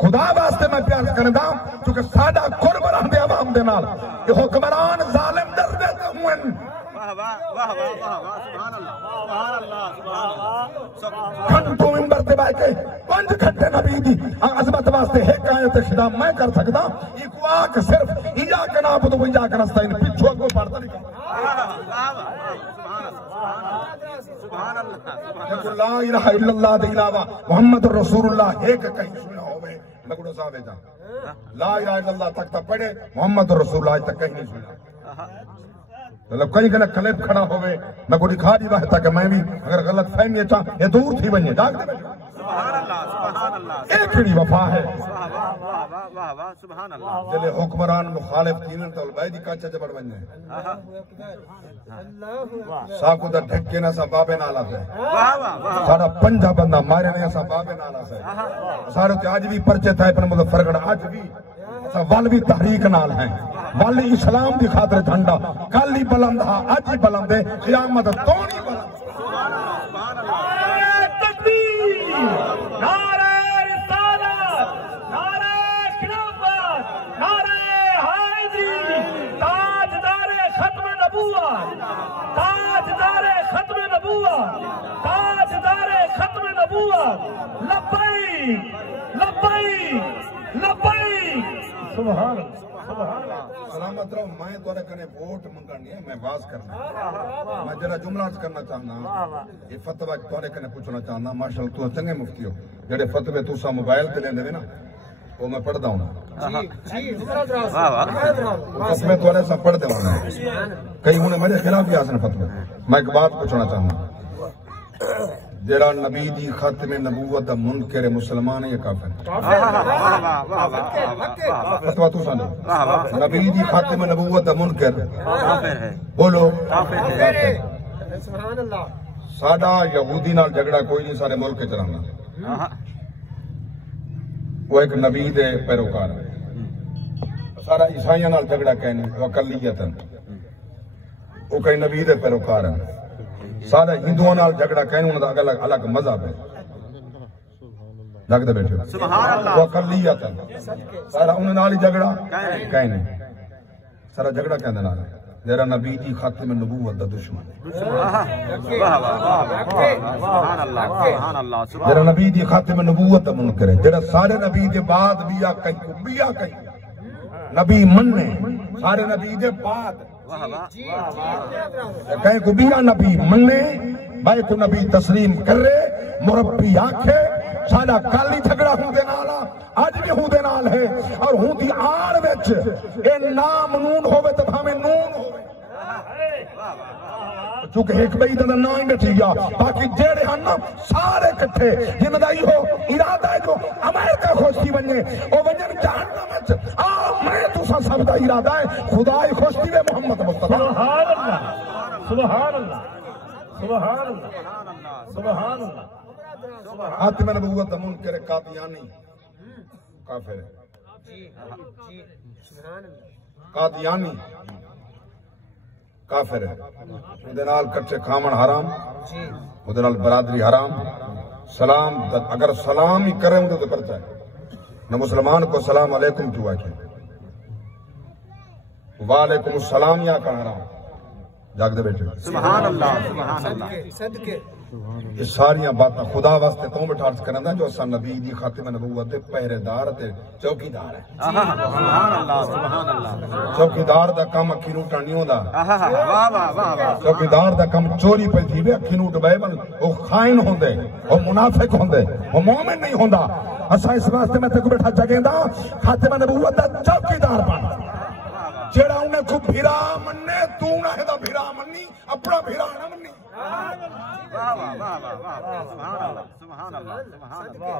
खुदा वास्ते मैं प्यार करदा क्योंकि साडा कुर्ब रहंदे अवाम दे नाल ये हुक्मरान जालिम डरदे ते हुन। वाह वाह वाह वाह वाह सुभान अल्लाह सुभान अल्लाह सुभान अल्लाह। घंटों मिंबर ते बैठ के 5 घंटे नबी दी अजमत वास्ते एक आयत खिदा मैं कर सकदा ये कुआक सिर्फ इजा के नाम तो इजा के नस्ताइन पिछो को पढ़ता नहीं। सुभान अल्लाह ला इलाहा इल्लल्लाह दे अलावा मुहम्मद रसूलुल्लाह एक कहीं सुना होवे लगड़ो साहब जा ला इलाहा इल्लल्लाह तक तो पढ़े मुहम्मद रसूलुल्लाह तक कहीं नहीं सुना। मतलब कहीं कहीं क्लिप खड़ा होवे मैं को दिखा दी बात कि मैं भी अगर गलत फहमी अचा ये दूर थी वने जाग दे। सुभान अल्लाह सुभान अल्लाह एक खड़ी वफा है। वाह वाह वाह वाह वाह सुभान अल्लाह। जले हुक्मरान मुखालिफ तीनन तो बैदी काचा जबड़ वने साकू दा ढक्के ना सा बाबे नाला से। वाह वाह वाह सारा पंजा बंदा मारे ने सा बाबे नाला से सारे ते आज भी परचे थे पर मुजफ्फरगढ़ आज भी वल भी तहरीक नाल है वल इस्लाम की खातिर झंडा कल ही बुलंद है आज ही बुलंद है क़यामत तो नहीं बुलंद। सलामत रहो। मैं तोरे कने वोट मंगनी है मैं बात करना मैं जरा जुमला करना चाहना ये फतवा तोरे कने पूछना चाहना माशाअल्लाह तू चंगे मुफ्ती हो जेडे फतवे तू सा मोबाइल ते लेंदे ना वो मैं पढ़दा हूं फतवे तोरे सा पढ़दे हूं कई हुने मेरे खिलाफ भी आसन फतवे। मैं एक बात पूछना चाहना जेड़ा नबी दी खातिमे नबूवत दा मुनकर मुसलमान है काफिर। फतवा तू साने नबी दी खातिमे नबूवत दा मुनकर काफिर है बोलो काफिर है। सुभान अल्लाह। साडा यहूदी नाल झगड़ा कोई नहीं सारे मुल्क च रहंदा वो एक नबी दे पैरोकार है। सारा ईसाइयां नाल झगड़ा कहने वकलियतन वो कई नबी दे पैरोकार है। सारे हिंदुओं नाल झगड़ा कहने उनका अलग अलग मजहब है लगदे बैठे सुभान अल्लाह वकलियतन सारा उन नाल ही झगड़ा कहने सारा झगड़ा कहने नाल जेरा नबी दी खातिमे नबूवत दा दुश्मन है। वाह वाह सुभान अल्लाह सुभान अल्लाह जेरा नबी दी खातिमे नबूवत दा मुनकर है जेरा सारे नबी दे बाद बिया कई नबी मन्ने सारे नबी दे बाद कहीं को बिया नबी मन्ने भाई को नबी तस्लीम करे मुरब्बी आखे साडा काली झगड़ा हुंदे नाल आज भी हुंदे नाल है और हुंदी आड़ विच ए नाम नून होवे ते भाਵੇਂ नून होवे चूंकि एक बई दा ना ही नठी गया बाकी जेड़े हन सारे इकट्ठे जिन्हां दा इहो इरादा है जो अमेरिका खुश थी वने ओ वजन जहन्नम विच आ मैं तुसा सब दा इरादा है खुदा ही खुश थी वे मोहम्मद मुस्तफा। सुभान अल्लाह सुभान अल्लाह सुभान अल्लाह सुभान अल्लाह। खातिमे नबूवत दा मुनकर कादियानी काफिर है। कादियानी काफिर है उहदे नाल कच्चे खावन हराम उहदे नाल बरादरी हराम सलाम अगर सलाम ही करे तो परचा है न मुसलमान को सलाम अलैकुम क्यों आखे वालेकुम सलाम या का हराम जागदे बैठे सुभान अल्लाह सुभान अल्लाह। सदके ये सारिया बातें खुदा वास्ते तो बिठा करना जो असा नबी दी खातिमे नबूवत दे पहरेदार ते चौकीदार है। सुभान अल्लाह सुभान अल्लाह। चौकीदार दा काम अखी नूं टाणी होंदा वाह वाह वाह। चौकीदार दा काम चोरी पे थी वे अखी नूं डबाइबन वो खाइन होंदे वो मुनाफिक होंदे वो मोमिन नहीं होंदा। असा इस वास्ते मैं तेको बैठा जगेंदा खातिमे नबूवत दा चौकीदार बन जेड़ा उन्हें को भिरा मन्ने तू ना हेदा भिरा मन्नी अपना भिरा ना मन्नी। वाह वाह वाह वाह सुभान अल्लाह सुभान अल्लाह सुभान अल्लाह।